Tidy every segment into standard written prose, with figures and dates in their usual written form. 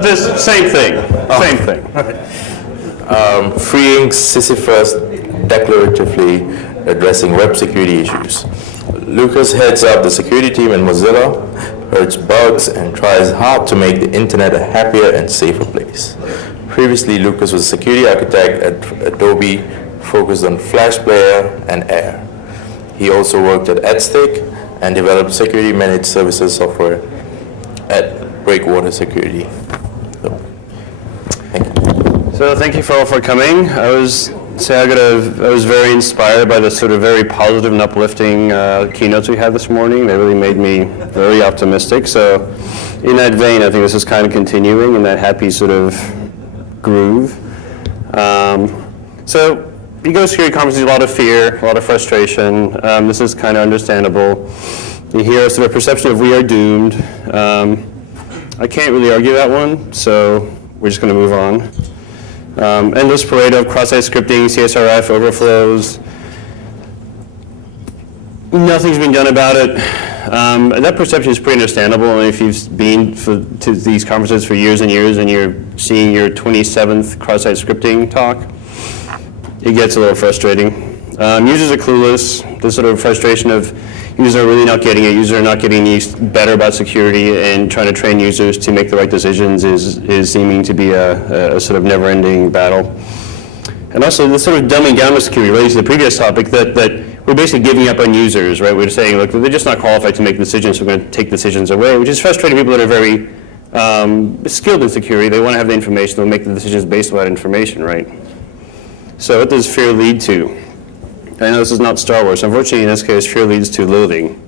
This same thing. Same thing. Freeing Sisyphus declaratively addressing web security issues. Lucas heads up the security team in Mozilla, herds bugs, and tries hard to make the internet a happier and safer place. Previously, Lucas was a security architect at Adobe, focused on Flash Player and Air. He also worked at AdStick and developed security managed services software at Breakwater Security. Thank you. So thank you all for coming. I was very inspired by the sort of very positive and uplifting keynotes we had this morning. They really made me very optimistic. So in that vein, I think this is kind of continuing in that happy sort of groove. So you go to security conferences, a lot of fear, a lot of frustration. This is kind of understandable. You hear a sort of perception of we are doomed. I can't really argue that one, so we're just going to move on. Endless parade of cross-site scripting, CSRF, overflows. Nothing's been done about it. That perception is pretty understandable. And if you've been to these conferences for years and years and you're seeing your 27th cross-site scripting talk, it gets a little frustrating. Users are clueless. The sort of frustration of users are really not getting it. Users are not getting better about security, and trying to train users to make the right decisions is seeming to be a sort of never-ending battle. And also the sort of dumbing down of security relates to the previous topic that we're basically giving up on users, right? We're saying, look, they're just not qualified to make decisions, so we're going to take decisions away, which is frustrating people that are very skilled in security. They want to have the information. They'll make the decisions based on that information, right? So what does fear lead to? I know this is not Star Wars. Unfortunately, in this case, fear leads to loathing.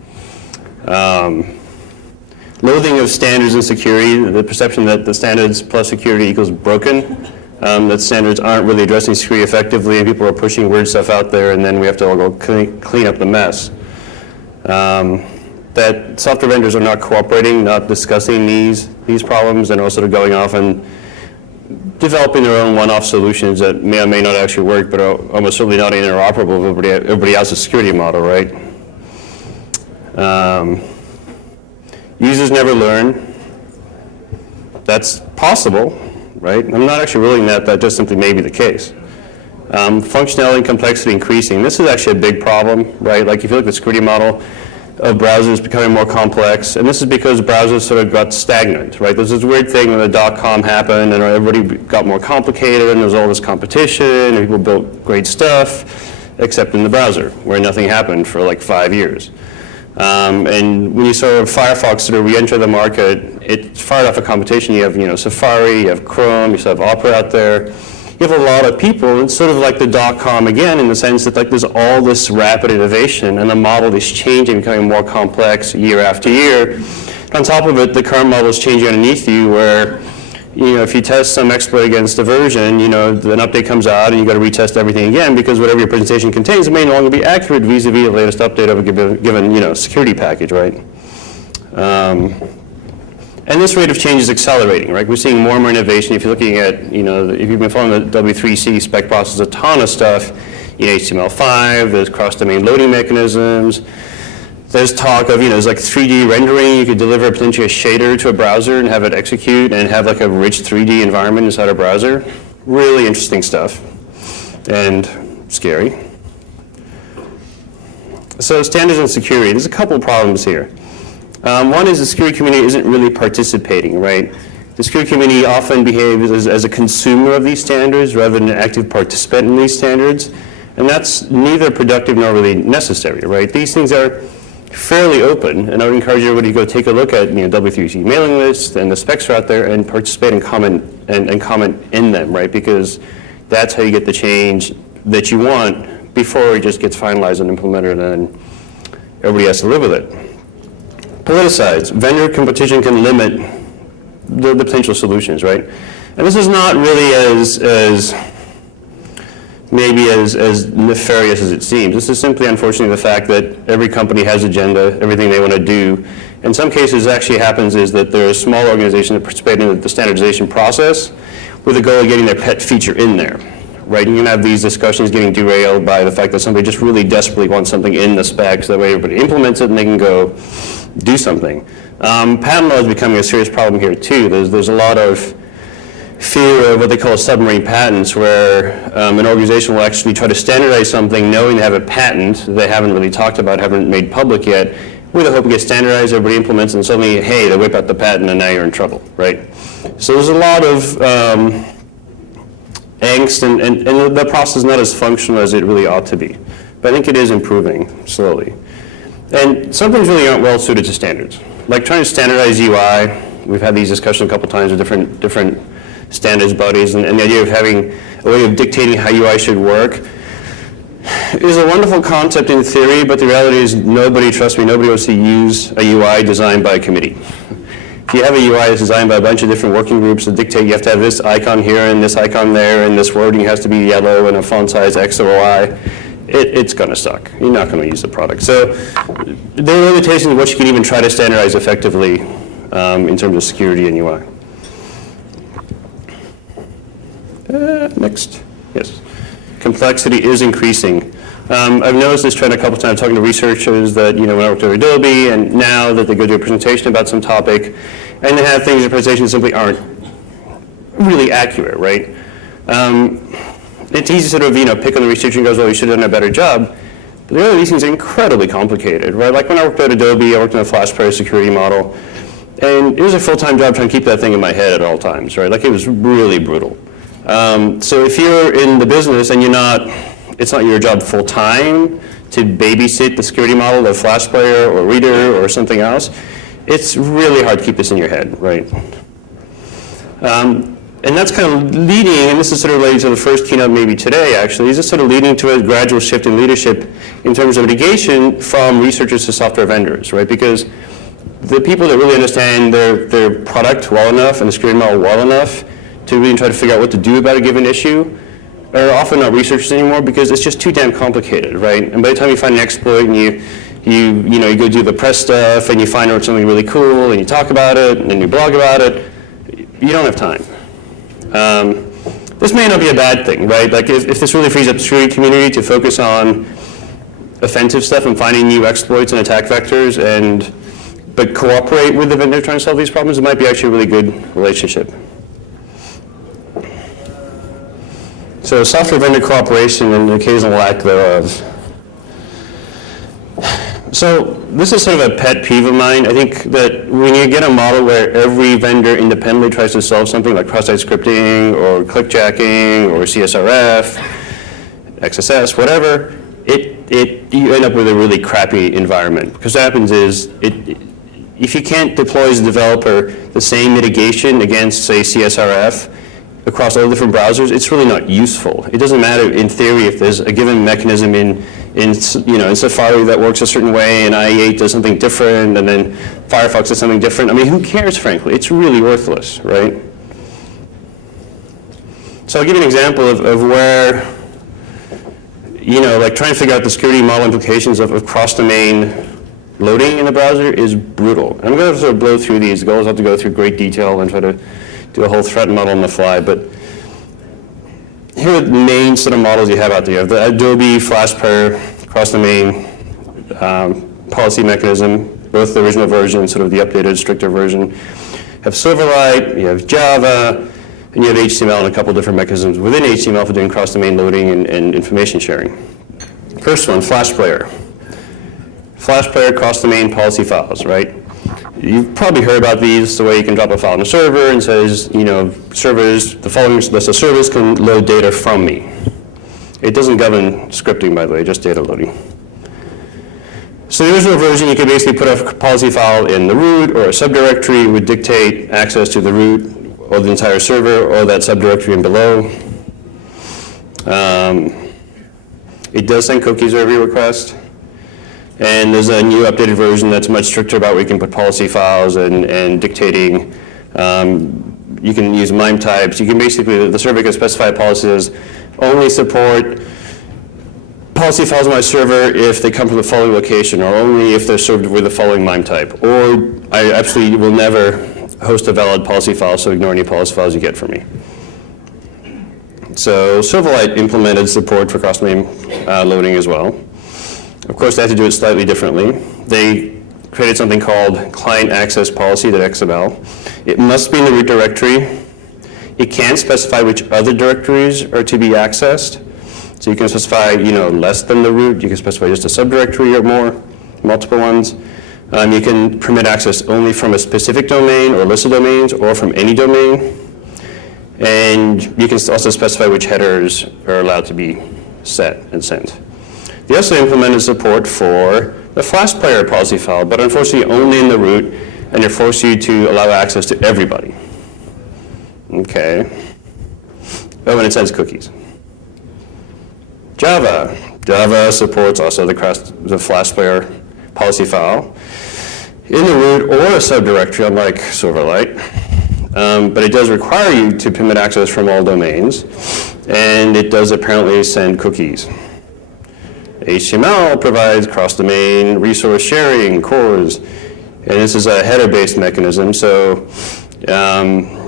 Loathing of standards and security, the perception that the standards plus security equals broken, that standards aren't really addressing security effectively, and people are pushing weird stuff out there, and then we have to all go clean up the mess. That software vendors are not cooperating, not discussing these problems, and also going off and developing their own one-off solutions that may or may not actually work, but are almost certainly not interoperable with everybody else's security model, right? Users never learn. That's possible, right? I'm not actually ruling that just simply may be the case. Functionality and complexity increasing. This is actually a big problem, right? Like if you look at the security model of browsers becoming more complex, and this is because browsers sort of got stagnant, right? There's this weird thing when the .com happened and everybody got more complicated and there was all this competition and people built great stuff, except in the browser, where nothing happened for like 5 years. And when you saw Firefox sort of re-enter the market, it fired off a competition. You have Safari, you have Chrome, you still have Opera out there. You have a lot of people. It's sort of like the .com again, in the sense that there's all this rapid innovation, and the model is changing, becoming more complex year after year. And on top of it, the current model is changing underneath you, where if you test some exploit against a version, an update comes out, and you got to retest everything again, because whatever your presentation contains may no longer be accurate vis-a-vis the latest update of a given security package, right? And this rate of change is accelerating, right? We're seeing more and more innovation. If you're looking at, if you've been following the W3C spec process, a ton of stuff, HTML5, there's cross-domain loading mechanisms. There's talk of, there's like 3D rendering. You could deliver potentially a shader to a browser and have it execute and have like a rich 3D environment inside a browser. Really interesting stuff and scary. So standards and security, there's a couple of problems here. One is the security community isn't really participating, right? The security community often behaves as a consumer of these standards rather than an active participant in these standards, and that's neither productive nor really necessary, right? These things are fairly open, and I would encourage everybody to go take a look at W3C mailing lists and the specs are out there and participate and comment in them, right? Because that's how you get the change that you want before it just gets finalized and implemented, and then everybody has to live with it. Politicized. Vendor competition can limit the potential solutions, right? And this is not really as nefarious as it seems. This is simply, unfortunately, the fact that every company has agenda, everything they want to do. In some cases, actually happens is that there are small organizations that participate in the standardization process with the goal of getting their pet feature in there, right? You can have these discussions getting derailed by the fact that somebody just really desperately wants something in the spec, so that way everybody implements it and they can go do something. Patent law is becoming a serious problem here too. There's a lot of fear of what they call submarine patents, where an organization will actually try to standardize something knowing they have a patent that they haven't really talked about, haven't made public yet, with the hope it gets standardized, everybody implements, and suddenly, hey, they whip out the patent and now you're in trouble, right? So there's a lot of angst, and the process is not as functional as it really ought to be. But I think it is improving slowly. And some things really aren't well suited to standards. Like trying to standardize UI, we've had these discussions a couple times with different standards bodies, and the idea of having a way of dictating how UI should work is a wonderful concept in theory, but the reality is nobody, trust me, nobody wants to use a UI designed by a committee. If you have a UI that's designed by a bunch of different working groups that dictate you have to have this icon here and this icon there and this wording has to be yellow and a font size X or Y, it's going to suck. You're not going to use the product. So there are limitations of what you can even try to standardize effectively in terms of security and UI. Next. Yes. Complexity is increasing. I've noticed this trend a couple times talking to researchers that, when I worked at Adobe, and now that they go to a presentation about some topic, and they have things in presentations that simply aren't really accurate, right? It's easy to sort of, pick on the researcher and goes, well, you should have done a better job. But really, these things are incredibly complicated, right? Like when I worked at Adobe, I worked on a flash player security model, and it was a full-time job trying to keep that thing in my head at all times, right? Like it was really brutal. So if you're in the business and it's not your job full-time to babysit the security model of flash player or reader or something else, it's really hard to keep this in your head, right? And that's kind of leading, and this is sort of related to the first keynote maybe today actually, is this sort of leading to a gradual shift in leadership in terms of mitigation from researchers to software vendors, right? Because the people that really understand their product well enough and the security model well enough to really try to figure out what to do about a given issue are often not researchers anymore because it's just too damn complicated, right? And by the time you find an exploit and you go do the press stuff and you find out something really cool and you talk about it and then you blog about it, you don't have time. This may not be a bad thing, right? Like if this really frees up the security community to focus on offensive stuff and finding new exploits and attack vectors but cooperate with the vendor trying to solve these problems, it might be actually a really good relationship. So software vendor cooperation and the occasional lack thereof. So this is sort of a pet peeve of mine. I think that when you get a model where every vendor independently tries to solve something like cross-site scripting or clickjacking or CSRF, XSS, whatever, you end up with a really crappy environment. Because what happens is, if you can't deploy as a developer the same mitigation against, say, CSRF, across all different browsers, it's really not useful. It doesn't matter in theory if there's a given mechanism in Safari that works a certain way and IE8 does something different and then Firefox does something different. I mean, who cares, frankly? It's really worthless, right? So I'll give you an example of where, like trying to figure out the security model implications of cross-domain loading in the browser is brutal. I'm going to sort of blow through these. The goal is not to go through great detail and try to do a whole threat model on the fly, but here are the main sort of models you have out there. You have the Adobe Flash Player cross-domain policy mechanism, both the original version and sort of the updated, stricter version. You have Silverlight, you have Java, and you have HTML and a couple different mechanisms within HTML for doing cross-domain loading and information sharing. First one, Flash Player. Flash Player cross-domain policy files, right? You've probably heard about these, the way you can drop a file on a server and says, servers, the following list of servers can load data from me. It doesn't govern scripting, by the way, just data loading. So the original version, you could basically put a policy file in the root or a subdirectory would dictate access to the root or the entire server or that subdirectory and below. It does send cookies every request. And there's a new updated version that's much stricter about where you can put policy files and dictating. You can use MIME types. You can basically, the server can specify policies, only support policy files on my server if they come from the following location, or only if they're served with the following MIME type. Or I absolutely will never host a valid policy file, so ignore any policy files you get from me. So Silverlight implemented support for cross-domain loading as well. Of course, they had to do it slightly differently. They created something called client access policy.xml. It must be in the root directory. It can specify which other directories are to be accessed. So you can specify, less than the root. You can specify just a subdirectory or more, multiple ones. You can permit access only from a specific domain or list of domains or from any domain. And you can also specify which headers are allowed to be set and sent. They also implemented support for the Flash player policy file, but unfortunately only in the root, and it forced you to allow access to everybody. Okay. Oh, and it sends cookies. Java supports also the Flash player policy file in the root or a subdirectory, unlike Silverlight. But it does require you to permit access from all domains, and it does apparently send cookies. HTML provides cross-domain resource sharing, cores, and this is a header-based mechanism. So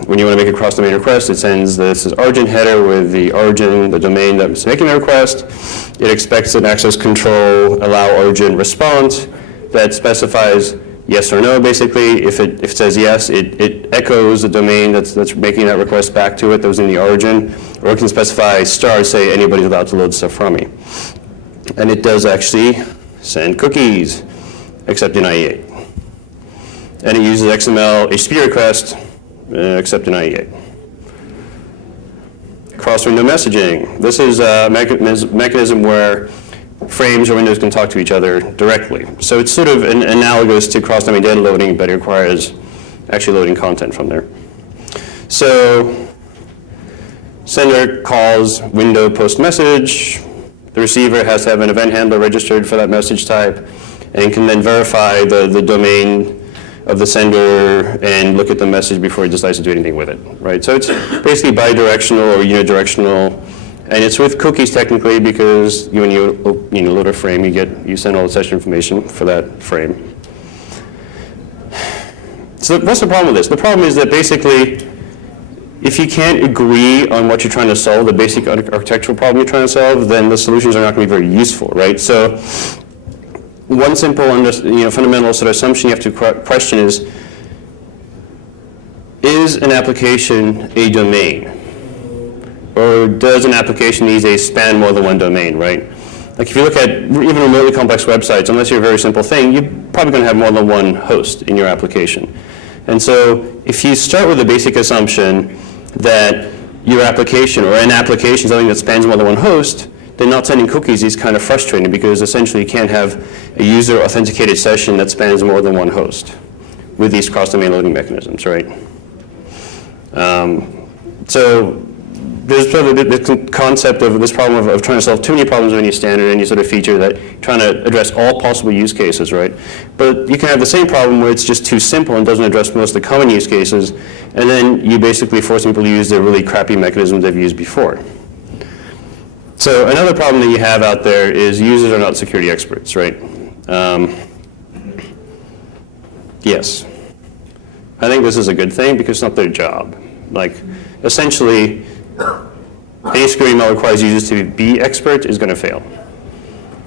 when you want to make a cross-domain request, it sends this origin header with the origin, the domain that's making the request. It expects an access control allow origin response that specifies yes or no, basically. If it says yes, it echoes the domain that's making that request back to it that was in the origin, or it can specify star, say anybody's allowed to load stuff from me. And it does actually send cookies, except in IE8. And it uses XML HTTP request, except in IE8. Cross-window messaging. This is a mechanism where frames or windows can talk to each other directly. So it's sort of analogous to cross-domain data loading, but it requires actually loading content from there. So sender calls window post message. The receiver has to have an event handler registered for that message type, and can then verify the domain of the sender and look at the message before it decides to do anything with it, right? So it's basically bidirectional or unidirectional, and it's with cookies technically because when you load a frame, you send all the session information for that frame. So what's the problem with this? The problem is that basically, if you can't agree on what you're trying to solve, the basic architectural problem you're trying to solve, then the solutions are not going to be very useful, right? So one simple, fundamental sort of assumption you have to question is an application a domain? Or does an application these days span more than one domain, right? Like if you look at even remotely complex websites, unless you're a very simple thing, you're probably going to have more than one host in your application. And so if you start with the basic assumption that your application or an application is something that spans more than one host, then not sending cookies is kind of frustrating because essentially you can't have a user authenticated session that spans more than one host with these cross-domain loading mechanisms, right? So there's sort of the concept of this problem of trying to solve too many problems with any standard, any sort of feature that you're trying to address all possible use cases, right? But you can have the same problem where it's just too simple and doesn't address most of the common use cases, and then you basically force people to use the really crappy mechanisms they've used before. So another problem that you have out there is users are not security experts, right? Yes. I think this is a good thing because it's not their job. Like, essentially, any security model requires users to be expert is going to fail,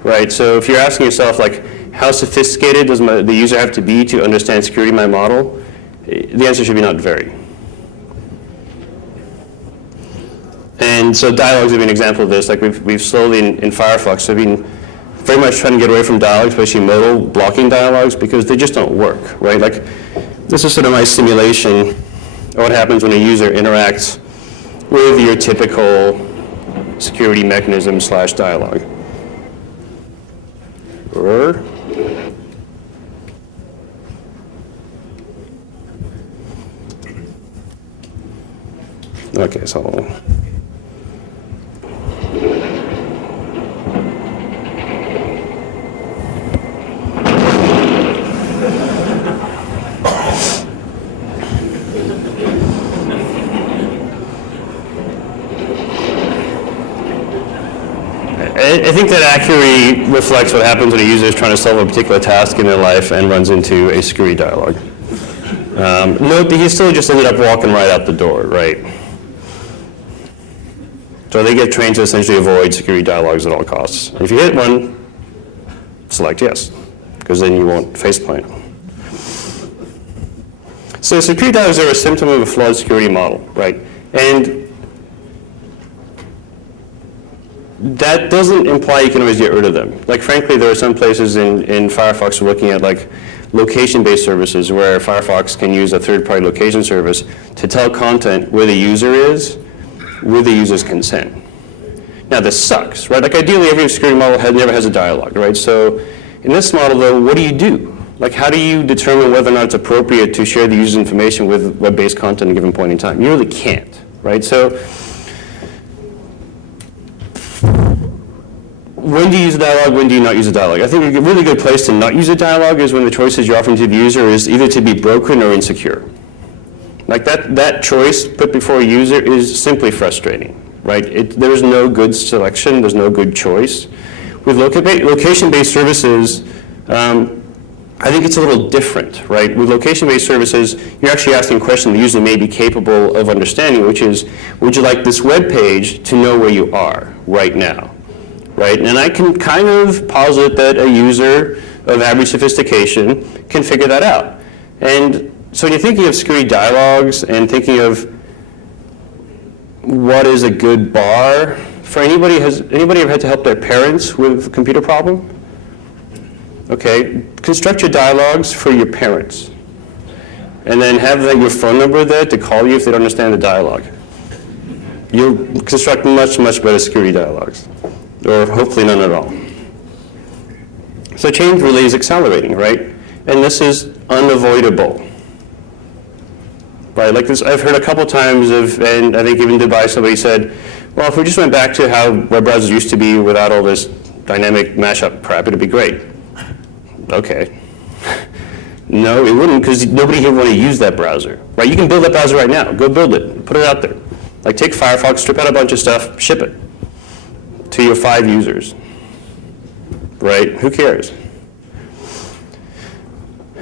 right? So if you're asking yourself, like, how sophisticated does the user have to be to understand security in my model? The answer should be not very. And so dialogues would be an example of this. Like we've slowly in Firefox, have been very much trying to get away from dialogues, especially modal blocking dialogues, because they just don't work, right? Like this is sort of my simulation of what happens when a user interacts with your typical security mechanism / dialogue. Okay, so I think that accurately reflects what happens when a user is trying to solve a particular task in their life and runs into a security dialogue. Note that he still just ended up walking right out the door, right? So they get trained to essentially avoid security dialogues at all costs. If you hit one, select yes, because then you won't faceplant. So security dialogues are a symptom of a flawed security model, right? And that doesn't imply you can always get rid of them. Like, frankly, there are some places in Firefox we're looking at, like location-based services, where Firefox can use a third-party location service to tell content where the user is with the user's consent. Now, this sucks, right? Like, ideally, every security model never has a dialogue, right? So in this model, though, what do? Like, how do you determine whether or not it's appropriate to share the user's information with web-based content at a given point in time? You really can't, right? So when do you use a dialogue? When do you not use a dialogue? I think a really good place to not use a dialogue is when the choices you're offering to the user is either to be broken or insecure. Like, that choice put before a user is simply frustrating, right? There's no good selection. There's no good choice. With location-based services, I think it's a little different, right? With location-based services, you're actually asking a question the user may be capable of understanding, which is, would you like this web page to know where you are right now, right? And I can kind of posit that a user of average sophistication can figure that out. And so when you're thinking of security dialogues and thinking of what is a good bar, for anybody, has anybody ever had to help their parents with a computer problem? Okay, construct your dialogues for your parents. And then have your phone number there to call you if they don't understand the dialogue. You'll construct much, much better security dialogues. Or hopefully none at all. So change really is accelerating, right? And this is unavoidable. Right, like this, I've heard a couple times and I think even Dubai, somebody said, well, if we just went back to how web browsers used to be without all this dynamic mashup crap, it'd be great. Okay. No, it wouldn't, because nobody here would want to use that browser. Right? You can build that browser right now. Go build it. Put it out there. Like, take Firefox, strip out a bunch of stuff, ship it to your 5 users. Right? Who cares?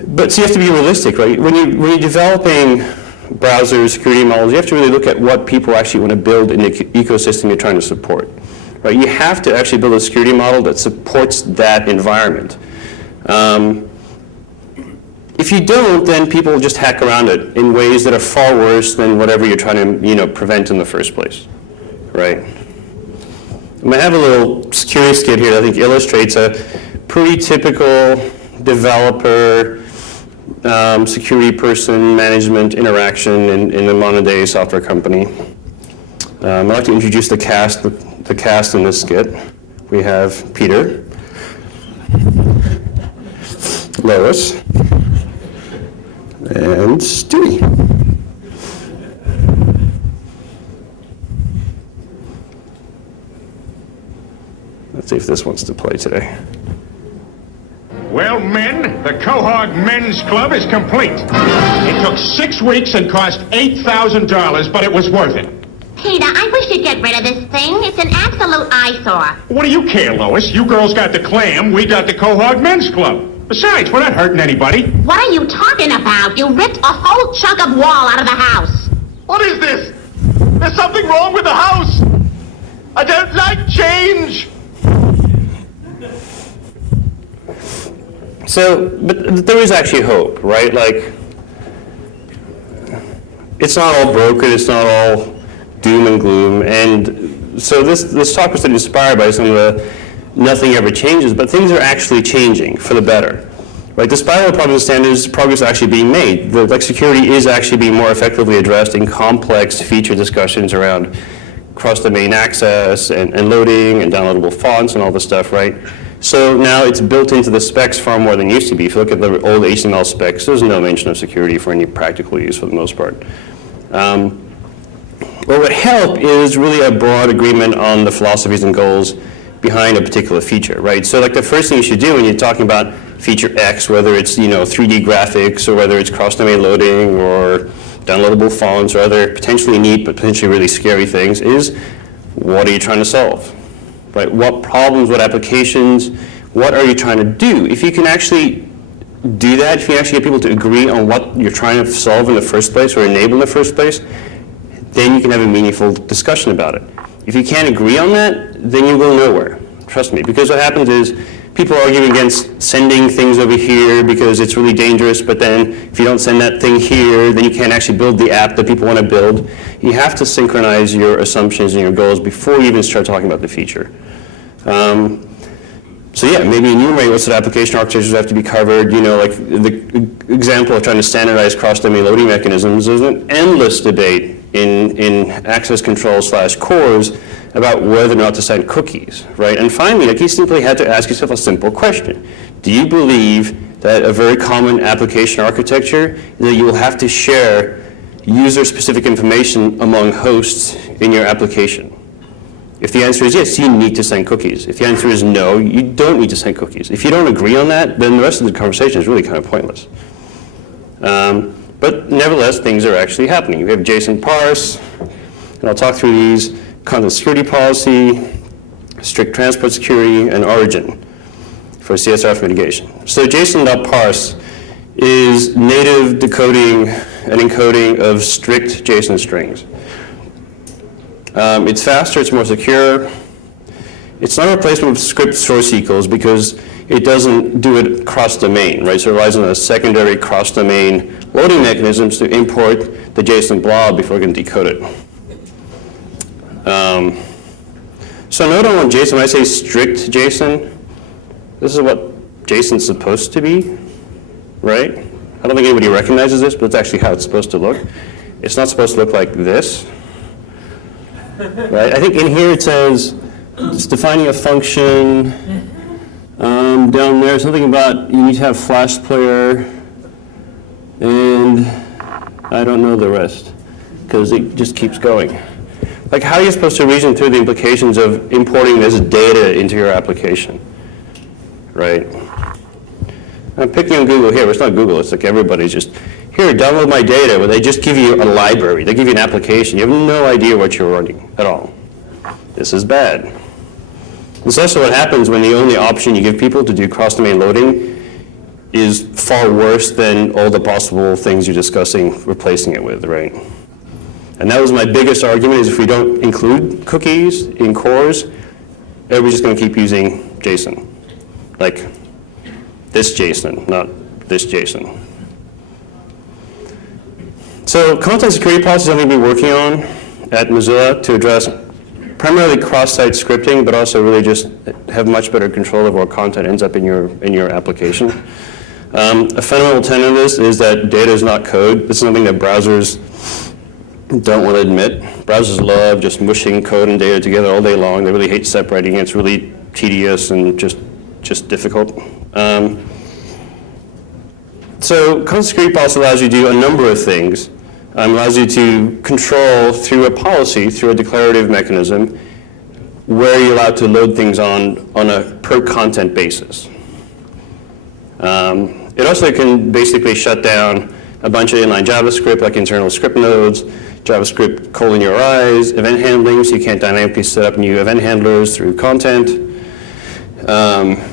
But so you have to be realistic, right? When you're developing browser security models, you have to really look at what people actually want to build in the ecosystem you're trying to support. Right? You have to actually build a security model that supports that environment. If you don't, then people will just hack around it in ways that are far worse than whatever you're trying to, prevent in the first place, right? I'm going to have a little security skit here that I think illustrates a pretty typical developer, security person, management interaction in a modern-day software company. I'd like to introduce the cast in this skit. We have Peter, Lois, and Stewie. Let's see if this wants to play today. Well, men, the Quahog Men's Club is complete. It took 6 weeks and cost $8,000, but it was worth it. Peter, I wish you'd get rid of this thing. It's an absolute eyesore. What do you care, Lois? You girls got the clam, we got the Quahog Men's Club. Besides, we're not hurting anybody. What are you talking about? You ripped a whole chunk of wall out of the house. What is this? There's something wrong with the house. I don't like change. So, but there is actually hope, right? Like, it's not all broken, it's not all doom and gloom. And so this talk was inspired by some of the nothing ever changes, but things are actually changing for the better. Right? Despite all the problems and standards, progress is actually being made. Like, security is actually being more effectively addressed in complex feature discussions around cross-domain access and loading and downloadable fonts and all this stuff, right? So now it's built into the specs far more than it used to be. If you look at the old HTML specs, there's no mention of security for any practical use for the most part. What would help is really a broad agreement on the philosophies and goals behind a particular feature, right? So like the first thing you should do when you're talking about feature X, whether it's 3D graphics or whether it's cross-domain loading or downloadable fonts or other potentially neat but potentially really scary things, is what are you trying to solve, right? What problems, what applications, what are you trying to do? If you can actually do that, if you actually get people to agree on what you're trying to solve in the first place or enable in the first place, then you can have a meaningful discussion about it. If you can't agree on that, then you go nowhere. Trust me, because what happens is people arguing against sending things over here because it's really dangerous, but then if you don't send that thing here, then you can't actually build the app that people want to build. You have to synchronize your assumptions and your goals before you even start talking about the feature. So yeah, maybe enumerate what sort of application architectures have to be covered. You know, like the example of trying to standardize cross-domain loading mechanisms, there's an endless debate in access control / cores about whether or not to send cookies, right? And finally, like, you simply had to ask yourself a simple question. Do you believe that a very common application architecture is that you will have to share user-specific information among hosts in your application? If the answer is yes, you need to send cookies. If the answer is no, you don't need to send cookies. If you don't agree on that, then the rest of the conversation is really kind of pointless. But nevertheless, things are actually happening. We have JSON parse, and I'll talk through these: content security policy, strict transport security, and origin for CSRF mitigation. So JSON.parse is native decoding and encoding of strict JSON strings. It's faster, it's more secure. It's not a replacement of script source equals because it doesn't do it cross-domain, right? So it relies on a secondary cross-domain loading mechanisms to import the JSON blob before it can decode it. So note on JSON, when I say strict JSON, this is what JSON's supposed to be, right? I don't think anybody recognizes this, but it's actually how it's supposed to look. It's not supposed to look like this. Right? I think in here it says it's defining a function. Down there, something about you need to have flash player, and I don't know the rest because it just keeps going. Like, how are you supposed to reason through the implications of importing this data into your application, right? I'm picking on Google here, but it's not Google. It's like everybody's just, here, download my data. Well, they just give you a library. They give you an application. You have no idea what you're running at all. This is bad. This is also what happens when the only option you give people to do cross-domain loading is far worse than all the possible things you're discussing replacing it with, right? And that was my biggest argument, is if we don't include cookies in cores, everybody's just going to keep using JSON. Like this JSON, not this JSON. So content security policy is something we've been working on at Mozilla to address primarily cross-site scripting, but also really just have much better control of what content ends up in your application. A fundamental tenet of this is that data is not code. This is something that browsers don't want to admit. Browsers love just mushing code and data together all day long. They really hate separating it. It's really tedious and just difficult. So content security policy allows you to do a number of things. Allows you to control through a policy, through a declarative mechanism, where you're allowed to load things on a per content basis. It also can basically shut down a bunch of inline JavaScript, like internal script nodes, JavaScript :URIs, event handling, so you can't dynamically set up new event handlers through content.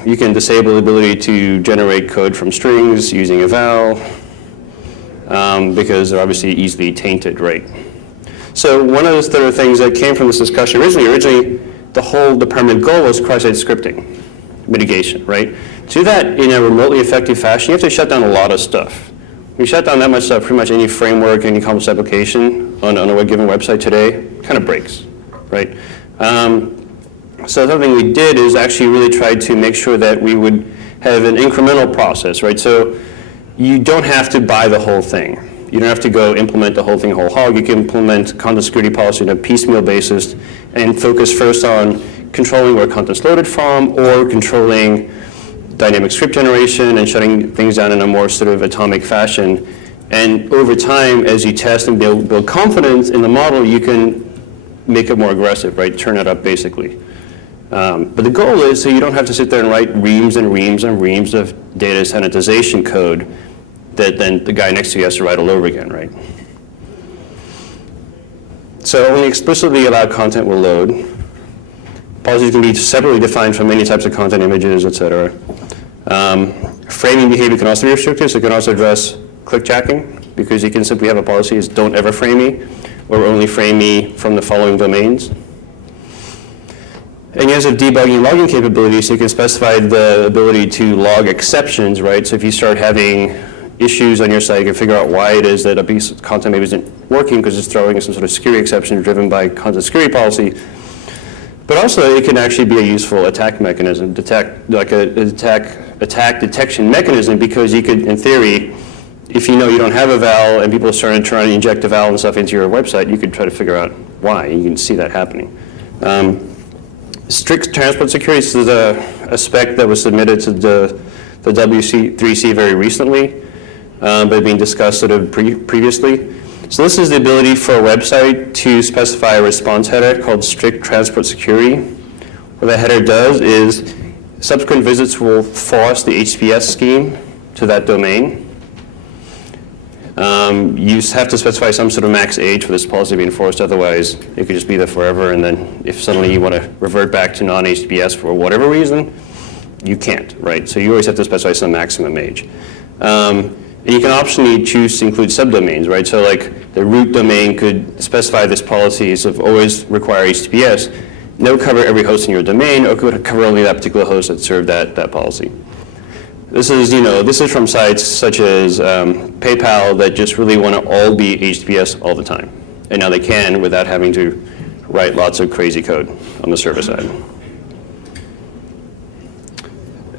You can disable the ability to generate code from strings using eval, because they're obviously easily tainted, right? So one of the sort of things that came from this discussion originally, the permanent goal was cross-site scripting mitigation, right? To do that in a remotely effective fashion, you have to shut down a lot of stuff. When you shut down that much stuff, pretty much any framework, any complex application on a given website today kind of breaks, right? So something we did is actually really tried to make sure that we would have an incremental process, right? So you don't have to buy the whole thing. You don't have to go implement the whole thing whole hog. You can implement content security policy on a piecemeal basis and focus first on controlling where content's loaded from, or controlling dynamic script generation and shutting things down in a more sort of atomic fashion. And over time, as you test and build confidence in the model, you can make it more aggressive, right? Turn it up, basically. But the goal is so you don't have to sit there and write reams and reams and reams of data sanitization code that then the guy next to you has to write all over again, right? So only explicitly allowed content will load. Policies can be separately defined from many types of content, images, etc. Framing behavior can also be restricted, so it can also address clickjacking, because you can simply have a policy is don't ever frame me, or only frame me from the following domains. And you also have debugging and logging capabilities, so you can specify the ability to log exceptions, right? So if you start having issues on your site, you can figure out why it is that a piece of content maybe isn't working because it's throwing some sort of security exception driven by content security policy. But also, it can actually be a useful attack mechanism, like an attack detection mechanism, because you could, in theory, if you know you don't have a val and people are starting to try to inject a val and stuff into your website, you could try to figure out why. You can see that happening. Strict transport security, this is a spec that was submitted to the W3C very recently, but being discussed sort of previously. So this is the ability for a website to specify a response header called strict transport security. What that header does is subsequent visits will force the HTTPS scheme to that domain. You have to specify some sort of max age for this policy to be enforced, otherwise it could just be there forever, and then if suddenly you want to revert back to non-HTTPS for whatever reason, you can't, right? So you always have to specify some maximum age. And you can optionally choose to include subdomains, right? So like the root domain could specify this policy of always require HTTPS. No cover every host in your domain, or could cover only that particular host that served that policy. This is from sites such as PayPal that just really want to all be HTTPS all the time. And now they can without having to write lots of crazy code on the server side.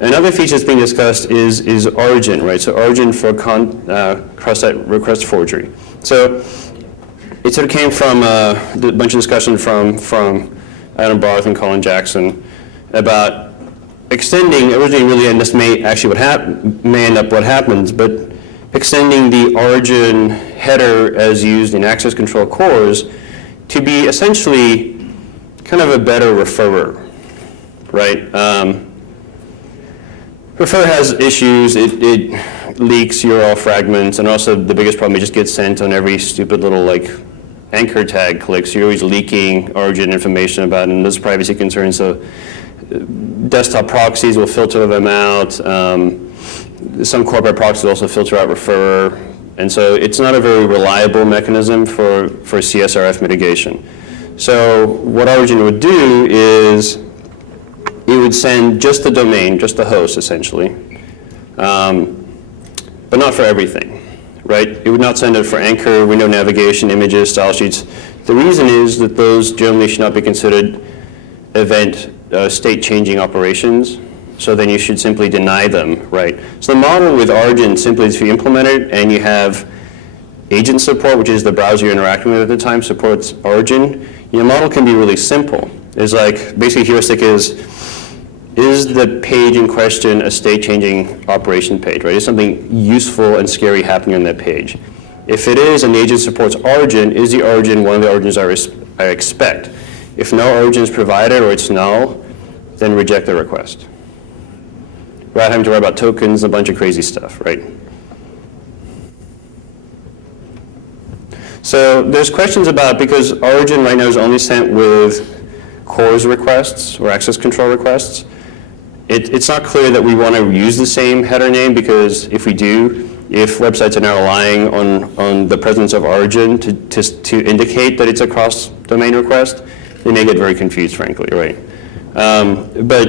Another feature that's being discussed is origin, right? So origin for cross-site request forgery. So it sort of came from a bunch of discussion from Adam Barth and Colin Jackson about extending, originally really, and this may actually may end up what happens, but extending the origin header as used in access control cores to be essentially kind of a better referrer, right? Refer has issues, it leaks URL fragments, and also the biggest problem, it just gets sent on every stupid little like anchor tag click, so you're always leaking origin information about it, and there's privacy concerns, so desktop proxies will filter them out. Some corporate proxies also filter out referrer, and so it's not a very reliable mechanism for CSRF mitigation. So what origin would do is it would send just the domain, just the host essentially, but not for everything, right? It would not send it for anchor, window navigation, images, style sheets. The reason is that those generally should not be considered event state-changing operations, so then you should simply deny them, right? So the model with origin simply is if you implement it and you have agent support, which is the browser you're interacting with at the time, supports origin, your model can be really simple. It's like, basically heuristic is the page in question a state-changing operation page, right? Is something useful and scary happening on that page? If it is and the agent supports origin, is the origin one of the origins I expect? If no origin is provided or it's null, then reject the request. Without having to worry about tokens, a bunch of crazy stuff, right? So there's questions about, because origin right now is only sent with CORS requests or access control requests, it's not clear that we want to use the same header name, because if we do, if websites are now relying on the presence of origin to indicate that it's a cross-domain request, they may get very confused, frankly, right? But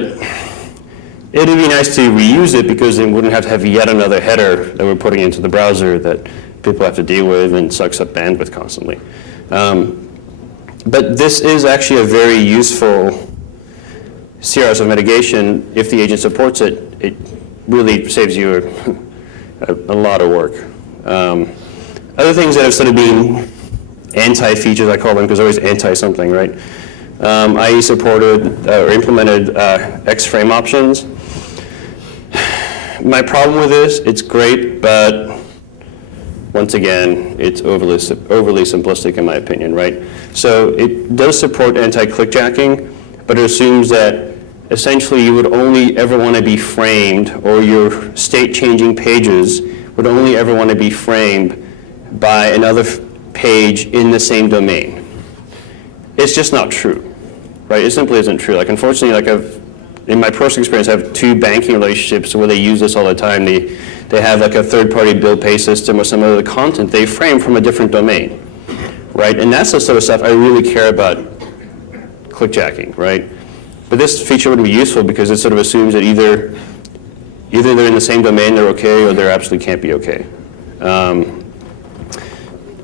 it would be nice to reuse it, because then we wouldn't have to have yet another header that we're putting into the browser that people have to deal with and sucks up bandwidth constantly. But this is actually a very useful CRS mitigation. If the agent supports it, it really saves you a lot of work. Other things that have sort of been anti-features, I call them, because they're always anti-something, right? IE supported or implemented X-frame options. My problem with this, it's great, but once again, it's overly simplistic in my opinion, right? So it does support anti-clickjacking, but it assumes that essentially you would only ever want to be framed, or your state-changing pages would only ever want to be framed by another page in the same domain. It's just not true, right? It simply isn't true. Like, unfortunately, like in my personal experience, I have two banking relationships where they use this all the time. They have like a third-party bill pay system or some other content they frame from a different domain, right? And that's the sort of stuff I really care about clickjacking, right? But this feature wouldn't be useful because it sort of assumes that either they're in the same domain, they're okay, or they absolutely can't be okay.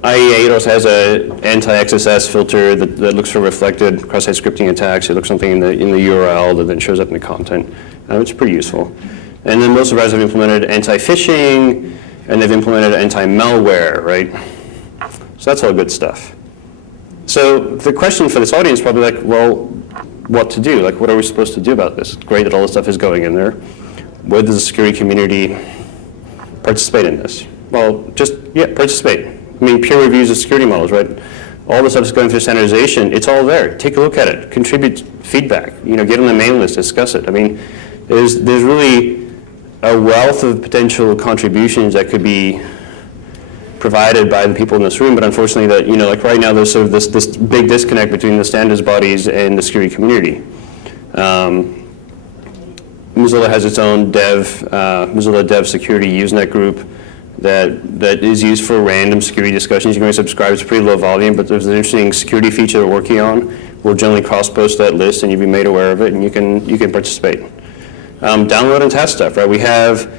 IE8 also has an anti-XSS filter that looks for reflected cross-site scripting attacks. It looks something in the URL that then shows up in the content. It's pretty useful. And then most of us have implemented anti-phishing, and they've implemented anti-malware, right? So that's all good stuff. So the question for this audience is probably like, well, what to do? Like, what are we supposed to do about this? Great that all this stuff is going in there. Where does the security community participate in this? Well, just, participate. I mean, peer reviews of security models, right? All the stuff is going through standardization. It's all there. Take a look at it. Contribute feedback. Get on the mailing list. Discuss it. I mean, there's really a wealth of potential contributions that could be provided by the people in this room, but unfortunately that, like right now there's sort of this big disconnect between the standards bodies and the security community. Mozilla has its own Mozilla Dev Security Usenet group that is used for random security discussions. You can only subscribe, it's pretty low volume, but there's an interesting security feature we're working on. We'll generally cross-post that list and you'll be made aware of it and you can participate. Download and test stuff, right? We have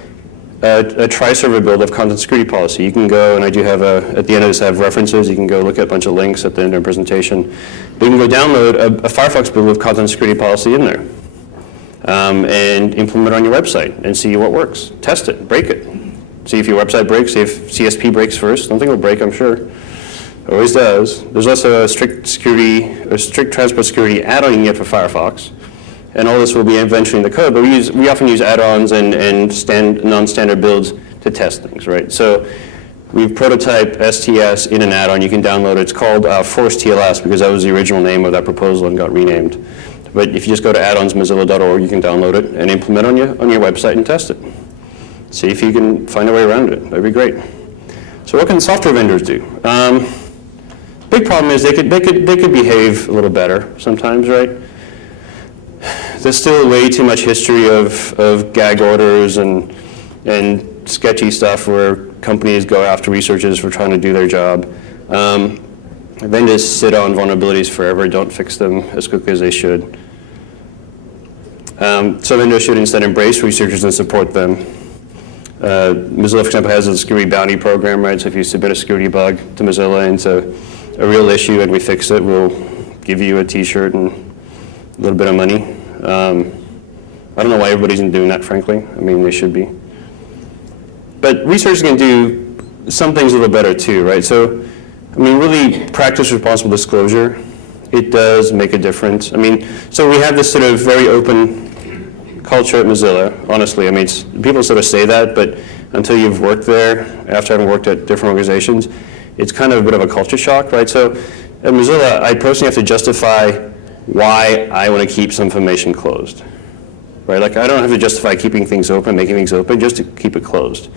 a tri-server build of content security policy. You can go, and I do have at the end of this I have references. You can go look at a bunch of links at the end of the presentation. But you can go download a Firefox build of content security policy in there and implement it on your website and see what works. Test it, break it. See if your website breaks, see if CSP breaks first. Something will break, I'm sure. It always does. There's also a strict transport security add-on you can get for Firefox. And all this will be eventually in the code, but we often use add-ons and non-standard builds to test things, right? So we've prototyped STS in an add-on. You can download it. It's called Force TLS because that was the original name of that proposal and got renamed. But if you just go to addonsmozilla.org, you can download it and implement it on your website and test it. See if you can find a way around it. That'd be great. So what can software vendors do? Big problem is they could behave a little better sometimes, right? There's still way too much history of gag orders and sketchy stuff where companies go after researchers for trying to do their job. Vendors sit on vulnerabilities forever, don't fix them as quickly as they should. So vendors should instead embrace researchers and support them. Mozilla, for example, has a security bounty program, right? So if you submit a security bug to Mozilla and it's a real issue and we fix it, we'll give you a t-shirt and a little bit of money. I don't know why everybody isn't doing that, frankly. I mean, they should be. But researchers can do some things a little better too, right? So, I mean, really practice responsible disclosure. It does make a difference. I mean, so we have this sort of very open culture at Mozilla, honestly. I mean, people sort of say that, but until you've worked there, after having worked at different organizations, it's kind of a bit of a culture shock, right? So at Mozilla, I personally have to justify why I want to keep some information closed, right? Like I don't have to justify keeping things open, making things open, just to keep it closed.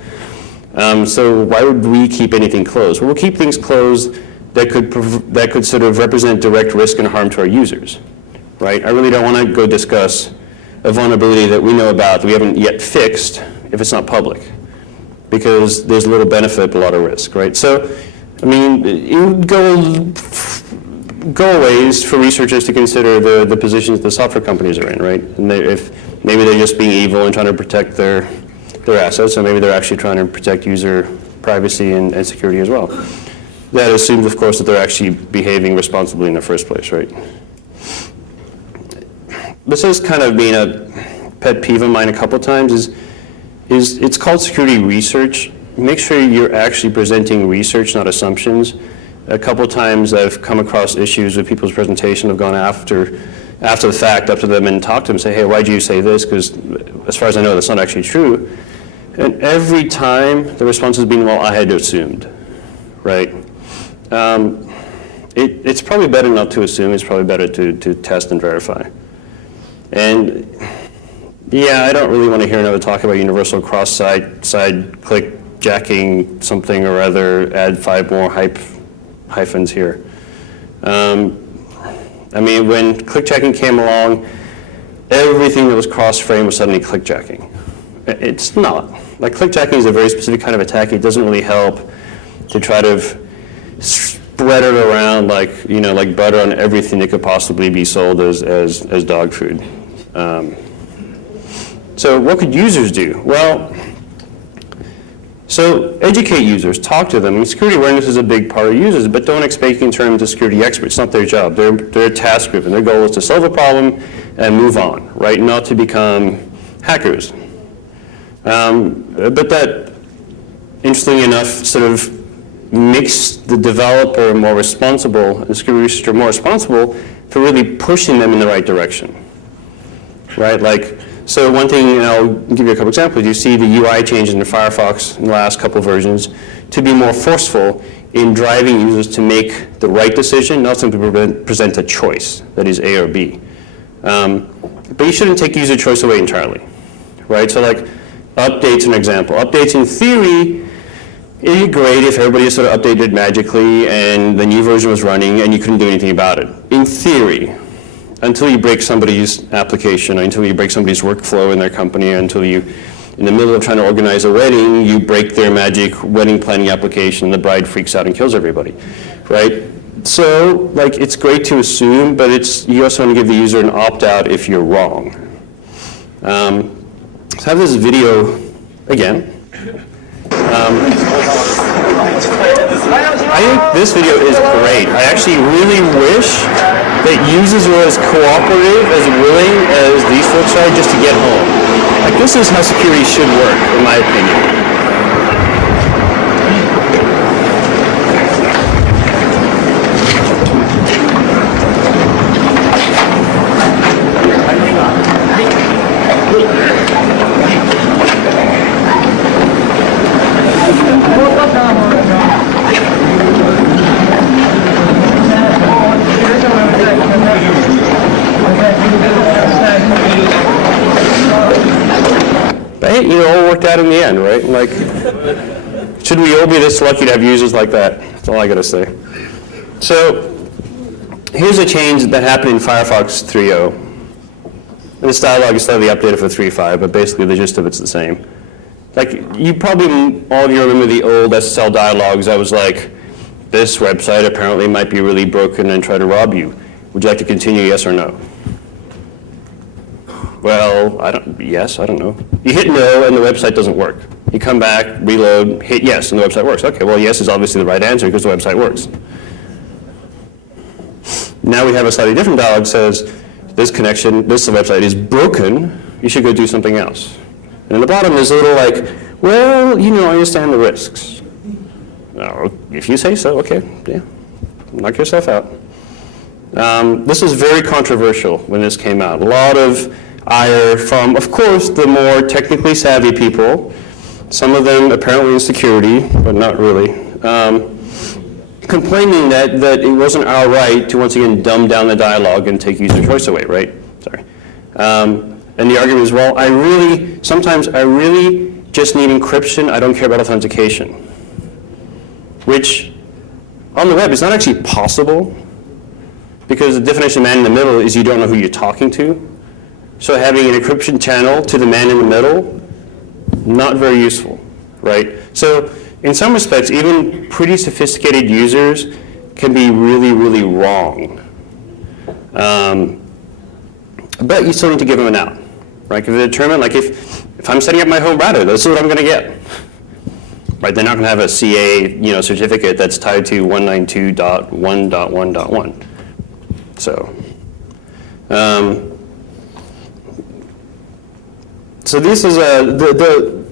So why would we keep anything closed? Well, we'll keep things closed that could sort of represent direct risk and harm to our users, right? I really don't want to go discuss a vulnerability that we know about that we haven't yet fixed if it's not public, because there's little benefit but a lot of risk, right? So, I mean, it would go ways for researchers to consider the positions the software companies are in, right? And if maybe they're just being evil and trying to protect their assets, or maybe they're actually trying to protect user privacy and security as well. That assumes, of course, that they're actually behaving responsibly in the first place, right? This has kind of been a pet peeve of mine a couple times, is it's called security research. Make sure you're actually presenting research, not assumptions. A couple times I've come across issues with people's presentation. I've gone after the fact up to them and talked to them and say, hey, why'd you say this? Because as far as I know, that's not actually true. And every time the response has been, well, I had assumed, right? It's probably better not to assume. It's probably better to test and verify. And yeah, I don't really want to hear another talk about universal cross-site click jacking something or other, add 5 more hyphens here. I mean, when clickjacking came along, everything that was cross-frame was suddenly clickjacking. It's not. Like, clickjacking is a very specific kind of attack. It doesn't really help to try to spread it around like butter on everything that could possibly be sold as dog food. So what could users do? Well, so educate users, talk to them. And security awareness is a big part of users, but don't expect in terms of security experts. It's not their job. They're task-driven. Their goal is to solve a problem and move on, right? Not to become hackers. But that, interestingly enough, sort of makes the developer more responsible, and the security researcher more responsible for really pushing them in the right direction, right? Like, so one thing, and I'll give you a couple examples. You see the UI changes in Firefox in the last couple versions to be more forceful in driving users to make the right decision, not simply present a choice that is A or B. But you shouldn't take user choice away entirely, right? So like updates, an example. Updates in theory, it'd be great if everybody just sort of updated magically and the new version was running and you couldn't do anything about it. In theory, until you break somebody's application, or until you break somebody's workflow in their company, or until you, in the middle of trying to organize a wedding, you break their magic wedding planning application, the bride freaks out and kills everybody, right? So, like, it's great to assume, but you also want to give the user an opt-out if you're wrong. So I have this video again. I think this video is great. I actually really wish that users were as cooperative, as willing as these folks are just to get home. Like, this is how security should work, in my opinion. But hey, it all worked out in the end, right? Like, should we all be this lucky to have users like that? That's all I gotta say. So, here's a change that happened in Firefox 3.0. And this dialog is slightly updated for 3.5, but basically the gist of it's the same. Like, you probably, all of you remember the old SSL dialogues that was like, this website apparently might be really broken and try to rob you. Would you like to continue, yes or no? Well, I don't know. You hit no and the website doesn't work. You come back, reload, hit yes, and the website works. Okay, well, yes is obviously the right answer because the website works. Now we have a slightly different dialog that says, this website is broken, you should go do something else. And in the bottom is a little like, well, I understand the risks. Oh, if you say so, okay, yeah, knock yourself out. This was very controversial when this came out. A lot of ire from, of course, the more technically savvy people, some of them apparently in security, but not really, complaining that it wasn't our right to once again dumb down the dialogue and take user choice away, right? Sorry. And the argument is, well, sometimes I really just need encryption, I don't care about authentication. Which, on the web, is not actually possible, because the definition of man in the middle is you don't know who you're talking to. So having an encryption channel to the man in the middle, not very useful, right? So in some respects, even pretty sophisticated users can be really, really wrong. But you still need to give them an out, right? Because they determine, like, if I'm setting up my home router, this is what I'm going to get. Right? They're not going to have a CA, certificate that's tied to 192.1.1.1. So, so this is the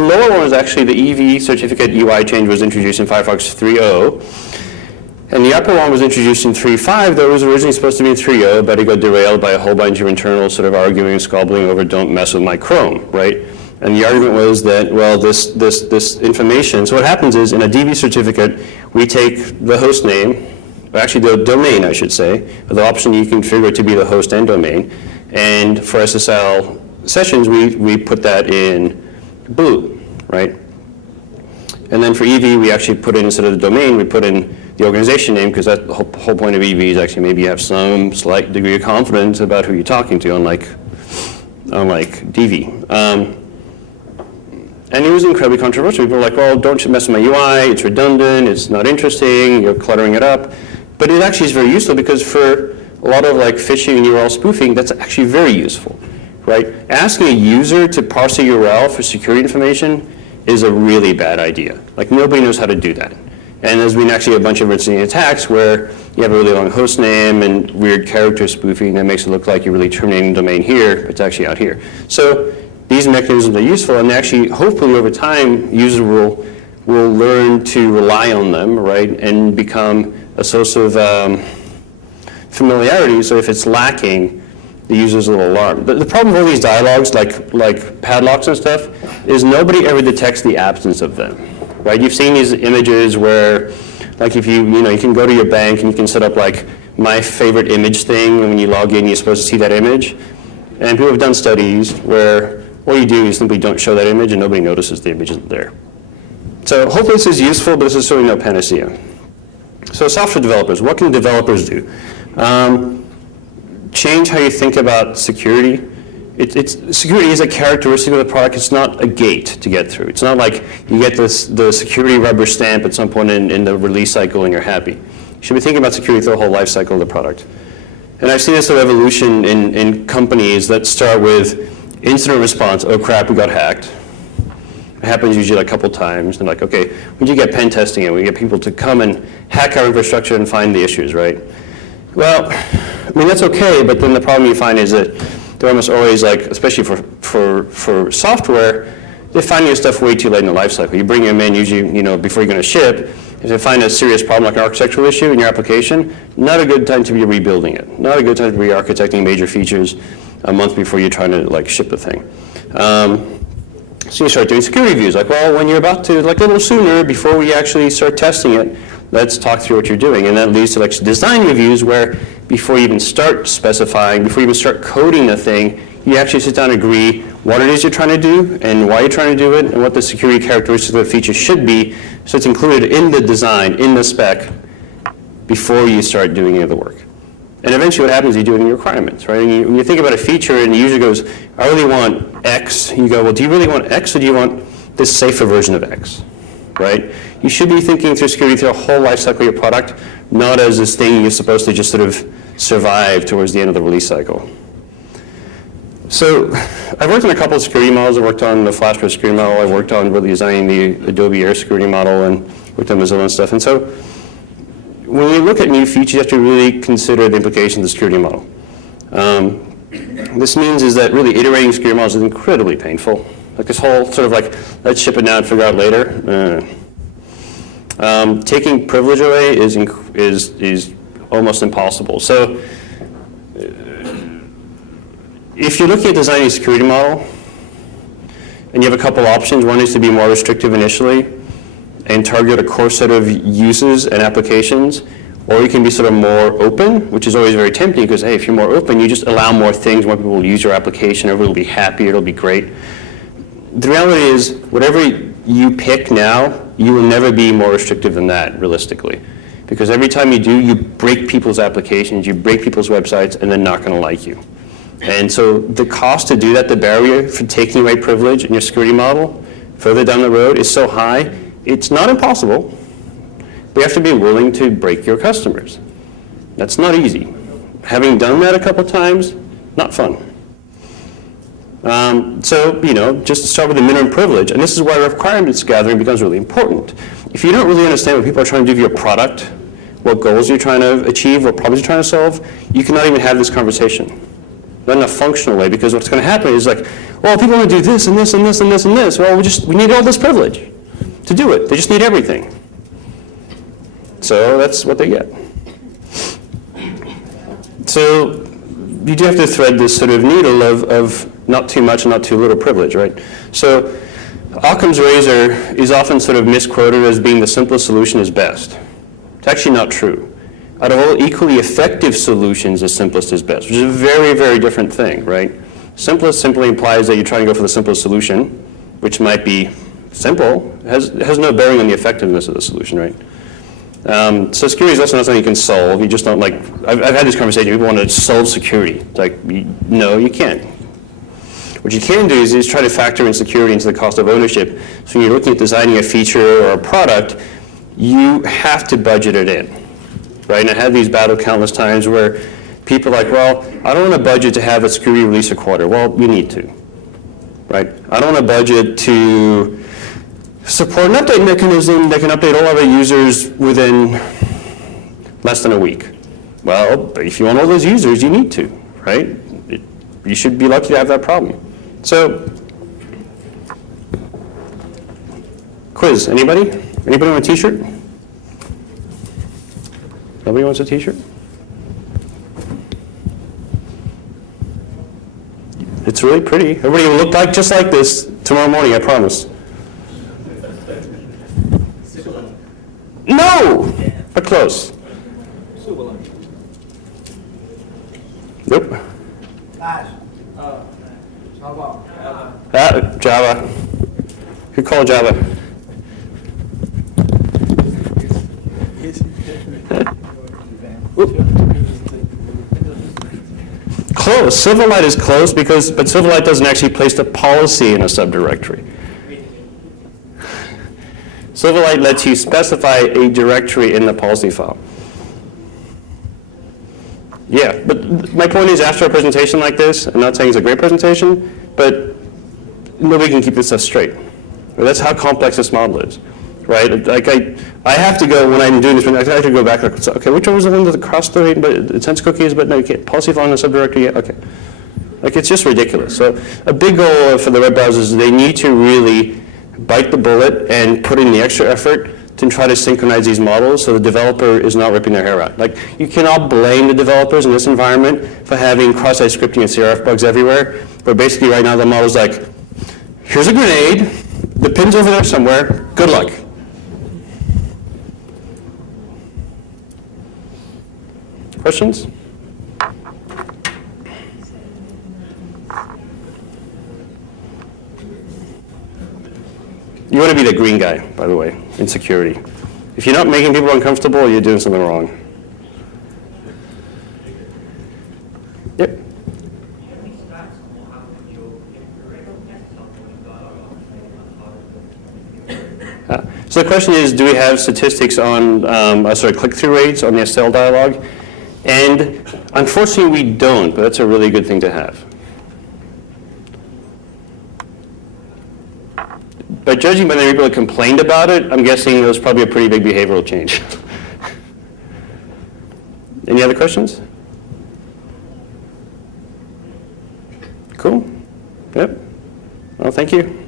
lower one is actually the EV certificate UI change was introduced in Firefox 3.0, and the upper one was introduced in 3.5. That was originally supposed to be in 3.0, but it got derailed by a whole bunch of internals sort of arguing and squabbling over "don't mess with my Chrome," right? And the argument was that, well, this information. So what happens is in a DB certificate, we take the host name. Actually, the domain, I should say, with the option you can configure to be the host and domain. And for SSL sessions, we put that in blue, right? And then for EV, we actually put in, instead of the domain, we put in the organization name, because the whole point of EV is actually maybe you have some slight degree of confidence about who you're talking to, unlike DV. And it was incredibly controversial. People were like, well, don't mess with my UI, it's redundant, it's not interesting, you're cluttering it up. But it actually is very useful because for a lot of like phishing and URL spoofing, that's actually very useful, right? Asking a user to parse a URL for security information is a really bad idea. Like nobody knows how to do that. And there's been actually a bunch of interesting attacks where you have a really long host name and weird character spoofing that makes it look like you're really terminating the domain here, but it's actually out here. So these mechanisms are useful, and actually, hopefully over time, users will learn to rely on them, right, and become a source of familiarity. So if it's lacking, the user's a little alarmed. The problem with all these dialogues, like padlocks and stuff, is nobody ever detects the absence of them, right? You've seen these images where, like if you can go to your bank and you can set up like my favorite image thing, and when you log in, you're supposed to see that image. And people have done studies where all you do is simply don't show that image and nobody notices the image isn't there. So hopefully this is useful, but this is certainly no panacea. So software developers, what can developers do? Change how you think about security. Security is a characteristic of the product. It's not a gate to get through. It's not like you get the security rubber stamp at some point in the release cycle and you're happy. You should be thinking about security through the whole life cycle of the product. And I've seen this sort of evolution in companies that start with incident response. Oh crap, we got hacked. It happens usually like a couple times. And like, okay, when you get pen testing and we get people to come and hack our infrastructure and find the issues, right? Well, I mean, that's okay, but then the problem you find is that they're almost always like, especially for software, they're finding your stuff way too late in the life cycle. You bring them in usually, before you're going to ship. If they find a serious problem like an architectural issue in your application, not a good time to be rebuilding it. Not a good time to be architecting major features a month before you're trying to like ship the thing. So you start doing security reviews, like, well, when you're about to, like a little sooner, before we actually start testing it, let's talk through what you're doing. And that leads to like design reviews where before you even start specifying, before you even start coding the thing, you actually sit down and agree what it is you're trying to do and why you're trying to do it and what the security characteristics of the feature should be, so it's included in the design, in the spec, before you start doing any of the work. And eventually what happens is you do it in your requirements, right? And when you think about a feature and the user goes, I really want X, you go, well, do you really want X or do you want this safer version of X, right? You should be thinking through security through a whole life cycle of your product, not as this thing you're supposed to just sort of survive towards the end of the release cycle. So I've worked on a couple of security models. I worked on the FlashBlade security model. I worked on really designing the Adobe Air security model and worked on Mozilla and stuff. And so when you look at new features, you have to really consider the implications of the security model. This means is that really iterating security models is incredibly painful. Like this whole sort of like, let's ship it now and figure out later. Taking privilege away is almost impossible. So if you're looking at designing a security model and you have a couple options, one is to be more restrictive initially and target a core set of uses and applications, or you can be sort of more open, which is always very tempting because, hey, if you're more open, you just allow more things, more people will use your application, everybody will be happy, it'll be great. The reality is, whatever you pick now, you will never be more restrictive than that, realistically. Because every time you do, you break people's applications, you break people's websites, and they're not going to like you. And so the cost to do that, the barrier for taking away privilege in your security model further down the road is so high, it's not impossible, but you have to be willing to break your customers. That's not easy. Having done that a couple times, not fun. So, just start with the minimum privilege, and this is why requirements gathering becomes really important. If you don't really understand what people are trying to do with your product, what goals you're trying to achieve, what problems you're trying to solve, you cannot even have this conversation. Not in a functional way, because what's going to happen is like, well, people want to do this and this and this and this and this. Well, we need all this privilege to do it. They just need everything. So that's what they get. So you do have to thread this sort of needle of not too much and not too little privilege, right? So Occam's razor is often sort of misquoted as being the simplest solution is best. It's actually not true. Out of all equally effective solutions, the simplest is best, which is a very, very different thing, right? Simplest simply implies that you're trying to go for the simplest solution, which might be simple, has no bearing on the effectiveness of the solution, right? So security is also not something you can solve. You just don't like, I've had this conversation, people want to solve security. It's like, no, you can't. What you can do is try to factor in security into the cost of ownership. So when you're looking at designing a feature or a product, you have to budget it in, right? And I had these battle countless times where People are like, well, I don't want a budget to have a security release a quarter. Well, you need to, right? I don't want a budget to support an update mechanism that can update all of our users within less than a week. Well, if you want all those users, you need to, right? You should be lucky to have that problem. So, quiz, anybody? Anybody want a t-shirt? Nobody wants a t-shirt? It's really pretty. Everybody will look like just like this tomorrow morning, I promise. No, but close. Nope. Java. Who called Java? Close. Silverlight is close but Silverlight doesn't actually place the policy in a subdirectory. Silverlight lets you specify a directory in the policy file. Yeah, but my point is, after a presentation like this, I'm not saying it's a great presentation, but nobody can keep this stuff straight. Well, that's how complex this model is, right? Like I have to go, when I'm doing this, I have to go back, like, okay, which one was the one that crossed the, but it sends cookies, but no, you can't. Policy file in the subdirectory, yeah, okay. Like, it's just ridiculous. So a big goal for the web browsers is they need to really bite the bullet and put in the extra effort to try to synchronize these models so the developer is not ripping their hair out. Like, you cannot blame the developers in this environment for having cross-site scripting and CRF bugs everywhere, but basically right now the model's like, here's a grenade, the pin's over there somewhere, good luck. Questions? You want to be the green guy, by the way, in security. If you're not making people uncomfortable, you're doing something wrong. Yep. So the question is, do we have statistics on click-through rates on the SL dialog? And unfortunately, we don't, but that's a really good thing to have. But judging by the people that complained about it, I'm guessing it was probably a pretty big behavioral change. Any other questions? Cool. Yep. Well, thank you.